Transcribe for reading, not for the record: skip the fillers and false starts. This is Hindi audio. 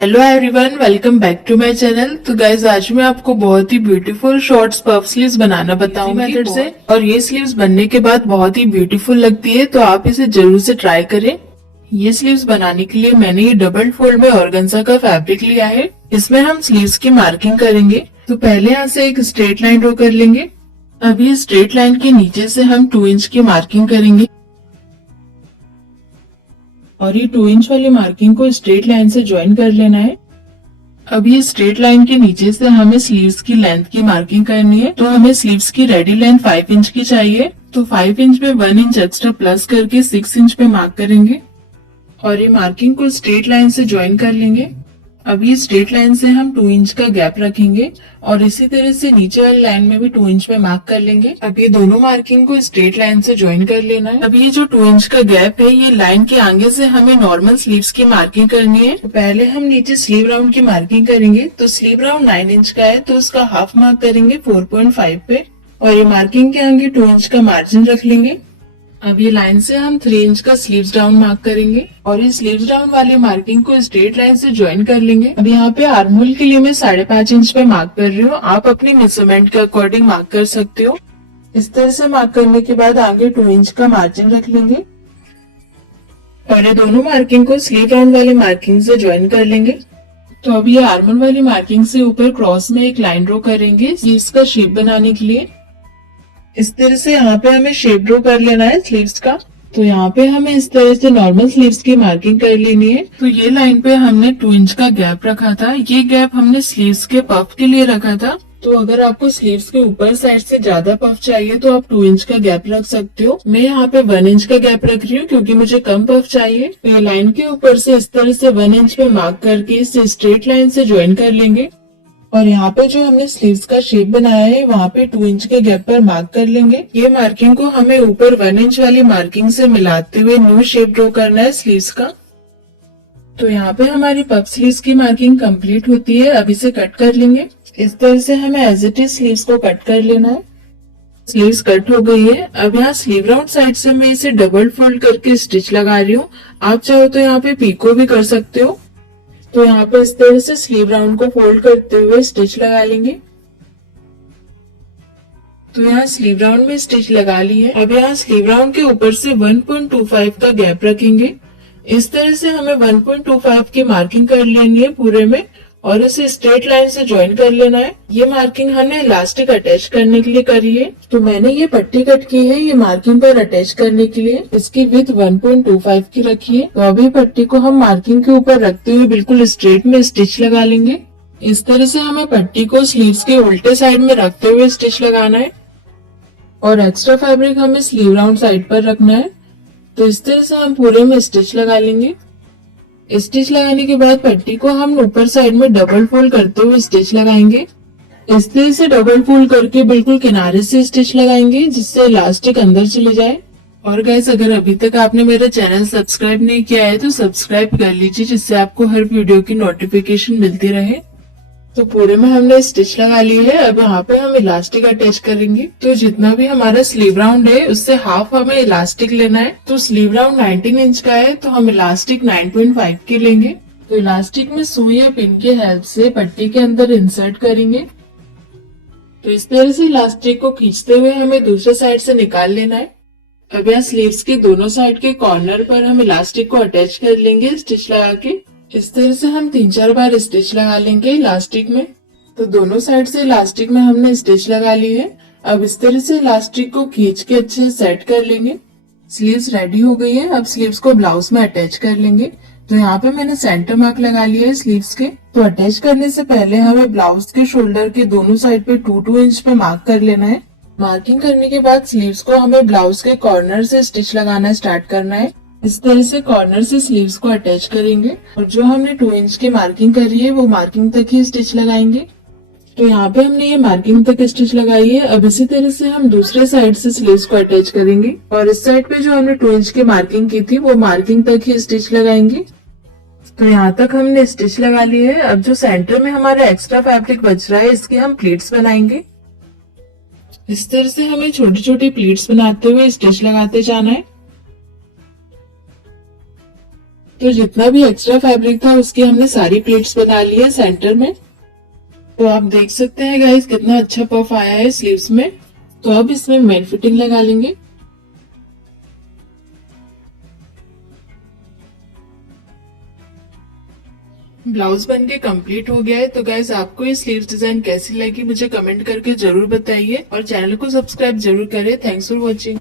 Hello everyone, welcome back to my channel. तो गाइज आज मैं आपको बहुत ही ब्यूटीफुल शॉर्ट्स पफ स्लीव्स बनाना बताऊंगी मेथड से। और ये स्लीव्स बनने के बाद बहुत ही ब्यूटीफुल लगती है, तो आप इसे जरूर से ट्राई करें। ये स्लीव्स बनाने के लिए मैंने ये डबल फोल्ड में ऑर्गेन्जा का फैब्रिक लिया है। इसमें हम स्लीव्स की मार्किंग करेंगे। तो पहले यहाँ से एक स्ट्रेट लाइन ड्रॉ कर लेंगे। अब ये स्ट्रेट लाइन के नीचे से हम 2 इंच की मार्किंग करेंगे और ये 2 इंच वाली मार्किंग को स्ट्रेट लाइन से ज्वाइन कर लेना है। अब ये स्ट्रेट लाइन के नीचे से हमें स्लीव्स की लेंथ की मार्किंग करनी है। तो हमें स्लीव्स की रेडी लेंथ 5 इंच की चाहिए। तो 5 इंच पे 1 इंच एक्स्ट्रा प्लस करके 6 इंच पे मार्क करेंगे और ये मार्किंग को स्ट्रेट लाइन से ज्वाइन कर लेंगे। अब ये स्ट्रेट लाइन से हम 2 इंच का गैप रखेंगे और इसी तरह से नीचे वाली लाइन में भी 2 इंच पे मार्क कर लेंगे। अब ये दोनों मार्किंग को स्ट्रेट लाइन से ज्वाइन कर लेना है। अब ये जो 2 इंच का गैप है, ये लाइन के आगे से हमें नॉर्मल स्लीव्स की मार्किंग करनी है। तो पहले हम नीचे स्लीव राउंड की मार्किंग करेंगे। तो स्लीव राउंड 9 इंच का है, तो उसका हाफ मार्क करेंगे 4.5 पे और ये मार्किंग के आगे 2 इंच का मार्जिन रख लेंगे। अब ये लाइन से हम 3 इंच का स्लीव्स डाउन मार्क करेंगे और ये स्लीव्स डाउन वाली मार्किंग को स्ट्रेट लाइन से ज्वाइन कर लेंगे। अब यहाँ पे आर्म होल के लिए मैं 5.5 इंच पे मार्क कर रही हूँ। आप अपनी मेजरमेंट के अकॉर्डिंग मार्क कर सकते हो। इस तरह से मार्क करने के बाद आगे 2 इंच का मार्जिन रख लेंगे और ये दोनों मार्किंग को स्लीव राउंड वाली मार्किंग से ज्वाइन कर लेंगे। तो अब ये आर्म होल वाली मार्किंग से ऊपर क्रॉस में एक लाइन ड्रॉ करेंगे स्लीव्स का शेप बनाने के लिए। इस तरह से यहाँ पे हमें शेप ड्रॉ कर लेना है स्लीव्स का। तो यहाँ पे हमें इस तरह से नॉर्मल स्लीव्स की मार्किंग कर लेनी है। तो ये लाइन पे हमने 2 इंच का गैप रखा था। ये गैप हमने स्लीव्स के पफ के लिए रखा था। तो अगर आपको स्लीव्स के ऊपर साइड से ज्यादा पफ चाहिए तो आप 2 इंच का गैप रख सकते हो। मैं यहाँ पे 1 इंच का गैप रख रही हूँ क्योंकि मुझे कम पफ चाहिए। तो ये लाइन के ऊपर से इस तरह से 1 इंच पे मार्क करके इसे स्ट्रेट लाइन से ज्वाइन कर लेंगे और यहाँ पे जो हमने स्लीव्स का शेप बनाया है वहाँ पे 2 इंच के गैप पर मार्क कर लेंगे। ये मार्किंग को हमें ऊपर 1 इंच वाली मार्किंग से मिलाते हुए न्यू शेप ड्रॉ करना है स्लीव्स का। तो यहाँ पे हमारी पफ स्लीव्स की मार्किंग कंप्लीट होती है। अब इसे कट कर लेंगे। इस तरह से हमें एज इट इज स्लीव्स को कट कर लेना है। स्लीव्स कट हो गई है। अब यहाँ स्लीव राउंड साइड से मैं इसे डबल फोल्ड करके स्टिच लगा रही हूँ। आप चाहो तो यहाँ पे पीको भी कर सकते हो। तो यहाँ पे इस तरह से स्लीव राउंड को फोल्ड करते हुए स्टिच लगा लेंगे। तो यहाँ स्लीव राउंड में स्टिच लगा ली है। अब यहाँ स्लीव राउंड के ऊपर से 1.25 का गैप रखेंगे। इस तरह से हमें 1.25 की मार्किंग कर लेनी है पूरे में और इसे स्ट्रेट लाइन से ज्वाइन कर लेना है। ये मार्किंग हमने इलास्टिक अटैच करने के लिए करी है। तो मैंने ये पट्टी कट की है ये मार्किंग पर अटैच करने के लिए। इसकी विड्थ 1.25 की रखी है। तो अभी पट्टी को हम मार्किंग के ऊपर रखते हुए बिल्कुल स्ट्रेट में स्टिच लगा लेंगे। इस तरह से हमें पट्टी को स्लीव्स के उल्टे साइड में रखते हुए स्टिच लगाना है और एक्स्ट्रा फैब्रिक हमें स्लीव राउंड साइड पर रखना है। तो इस तरह से हम पूरे में स्टिच लगा लेंगे। स्टिच लगाने के बाद पट्टी को हम ऊपर साइड में डबल फोल्ड करते हुए स्टिच लगाएंगे। इस तरह से डबल फोल्ड करके बिल्कुल किनारे से स्टिच लगाएंगे जिससे इलास्टिक अंदर चले जाए। और गाइस अगर अभी तक आपने मेरा चैनल सब्सक्राइब नहीं किया है तो सब्सक्राइब कर लीजिए जिससे आपको हर वीडियो की नोटिफिकेशन मिलती रहे। तो पूरे में हमने स्टिच लगा ली है। अब यहाँ पे हम इलास्टिक अटैच करेंगे। तो जितना भी हमारा स्लीव राउंड है उससे हाफ हमें इलास्टिक लेना है। तो स्लीव राउंड 19 इंच का है तो हम इलास्टिक 9.5 की लेंगे। तो इलास्टिक में सुई या पिन की हेल्प से पट्टी के अंदर इंसर्ट करेंगे। तो इस तरह से इलास्टिक को खींचते हुए हमें दूसरे साइड से निकाल लेना है। अब यहाँ स्लीव्स के दोनों साइड के कॉर्नर पर हम इलास्टिक को अटैच कर लेंगे स्टिच लगा के। इस तरह से हम 3-4 बार स्टिच लगा लेंगे इलास्टिक में। तो दोनों साइड से इलास्टिक में हमने स्टिच लगा ली है। अब इस तरह से इलास्टिक को खींच के अच्छे से सेट कर लेंगे। स्लीव्स रेडी हो गई है। अब स्लीव्स को ब्लाउज में अटैच कर लेंगे। तो यहाँ पे मैंने सेंटर मार्क लगा लिया है स्लीव्स के। तो अटैच करने से पहले हमें ब्लाउज के शोल्डर के दोनों साइड पे 2-2 इंच पे मार्क कर लेना है। मार्किंग करने के बाद स्लीव्स को हमें ब्लाउज के कॉर्नर से स्टिच लगाना स्टार्ट करना है। इस तरह से कॉर्नर से स्लीव्स को अटैच करेंगे और जो हमने 2 इंच की मार्किंग करी है वो मार्किंग तक ही स्टिच लगाएंगे। तो यहाँ पे हमने ये मार्किंग तक स्टिच लगाई है। अब इसी तरह से हम दूसरे साइड से स्लीव्स को अटैच करेंगे और इस साइड पे जो हमने 2 इंच की मार्किंग की थी वो मार्किंग तक ही स्टिच लगाएंगे। तो यहाँ तक हमने स्टिच लगा ली है। अब जो सेंटर में हमारा एक्स्ट्रा फैब्रिक बच रहा है इसके हम प्लीट्स बनाएंगे। इस तरह से हमें छोटी छोटी प्लीट्स बनाते हुए स्टिच लगाते जाना है। तो जितना भी एक्स्ट्रा फैब्रिक था उसकी हमने सारी प्लेट्स बना ली है सेंटर में। तो आप देख सकते हैं गाइस कितना अच्छा पफ आया है स्लीव्स में। तो अब इसमें मेन फिटिंग लगा लेंगे। ब्लाउज बन के कंप्लीट हो गया है। तो गाइस आपको ये स्लीव्स डिजाइन कैसी लगी मुझे कमेंट करके जरूर बताइए और चैनल को सब्सक्राइब जरूर करें। Thanks for watching.